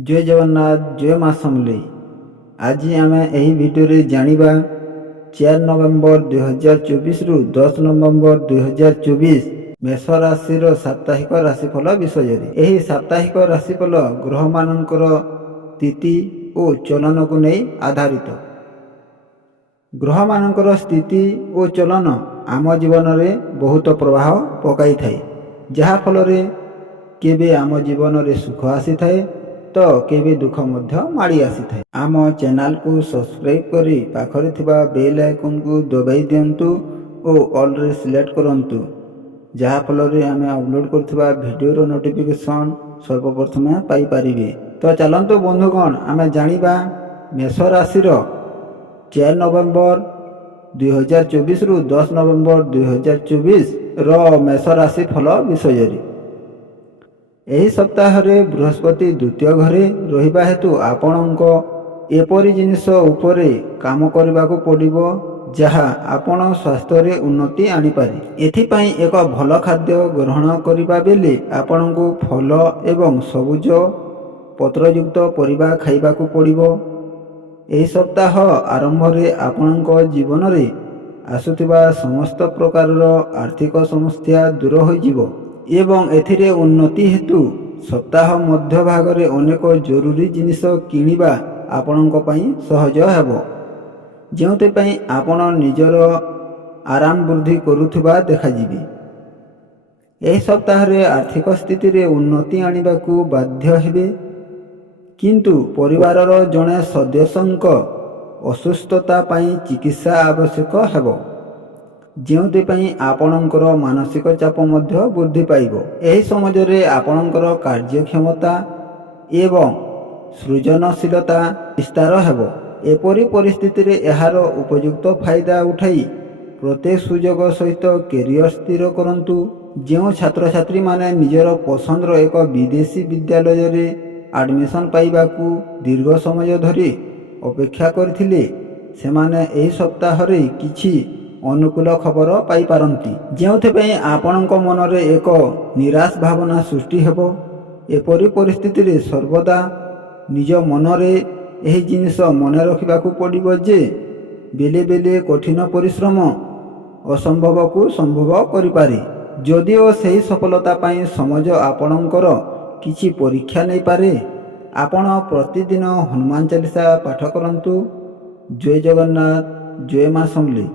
जय जगन्नाथ जय माँ समलेई। आज आम यही भिडियो जानिबा 4 नवेम्बर 2024 रु 10 नवेम्बर 2024 मेष राशि साप्ताहिक राशिफल विषय। यही साप्ताहिक राशिफल ग्रह मानकर स्थिति और चलन को नहीं आधारित। ग्रह मानकर स्थिति और चलन आम जीवन में बहुत प्रभाव पकाई थाए, जहा फल केबे आम जीवन में सुख आसी थाए तो केबे दुख मध्य माड़ी आसी थाए। आम चैनल को सब्सक्राइब करी पाखरे थिबा बेल आइकन को दबाई दियंतु और ऑल रे सिलेक्ट करंतु, जहा फल आम अपलोड करथिबा वीडियो नोटिफिकेशन सर्वप्रथमे पाई परिबे। तो चलंतु बंधुगण आम जानिबा मेष राशि 4 नवेम्बर 2024 रु 10 नवेम्बर 2024 रो मेष राशि फल विषय। यही सप्ताह बृहस्पति द्वितीय घरे रहिबा हेतु आपणक एपरी जिनिष उपरे काम करने को पड़िबो जहा आपण स्वास्थ्य रे उन्नति आनीपारे। एथिपाई एक भल खाद्य ग्रहण करिबा बेले आपण को फल एवं सबुज पत्रयुक्त परिबा खाइबा को पड़िबो। एही सप्ताह आरंभ रे आपणक जीवन रे आसुथिबा समस्त प्रकार आर्थिक समस्या दूर होइजिबो एवं एथिरे उन्नति हेतु सप्ताह मध्य भाग रे अनेक जरूरी जिनिष किनिबा आपणक पई सहज हेबो, जेउते पई आपण निजर आराम वृद्धि करुथुबा देखाजिबे। एही सप्ताह रे आर्थिक स्थिति रे उन्नति आनिबाकू बाध्य हेबे, किंतु परिवारर जणे सदस्यंक असुस्थता पई चिकित्सा आवश्यक हेबो, जेउते पई आपणकर मानसिक चाप मध्य वृद्धि पाइबो। एही समय रे आपणकर कार्यक्षमता एवं सृजनशीलता विस्तार हेबो। एपरी परिस्थिति रे एहार उपयुक्त फायदा उठाई प्रत्येक सुयोग सहित कैरियर स्थिर करंतु। जेउ छात्र छात्री माने निजर पसंदर एक विदेशी विद्यालय रे एडमिशन पाइबाकू दीर्घ समय धरी अपेक्षा करथिले, सेमाने एही सप्ताह रे किछि अनुकूल खबर पाई पारंती, जेउथे आपणक मन रे एक निराश भावना सृष्टि हेबो। एपरी परिस्थिति रे सर्वदा निज मन रे एही जिनिष मने रखिबाकू पड़िबो जे बेले बेले कठिन परिश्रम असंभव को संभव करिपारे। जदिओ सेही सफलता पाई समाज आपणकर किछि परीक्षा नहीं पारे, आपण प्रतिदिन हनुमान चालीसा पाठ करंतु। जय जगन्नाथ जय माँ समलेई।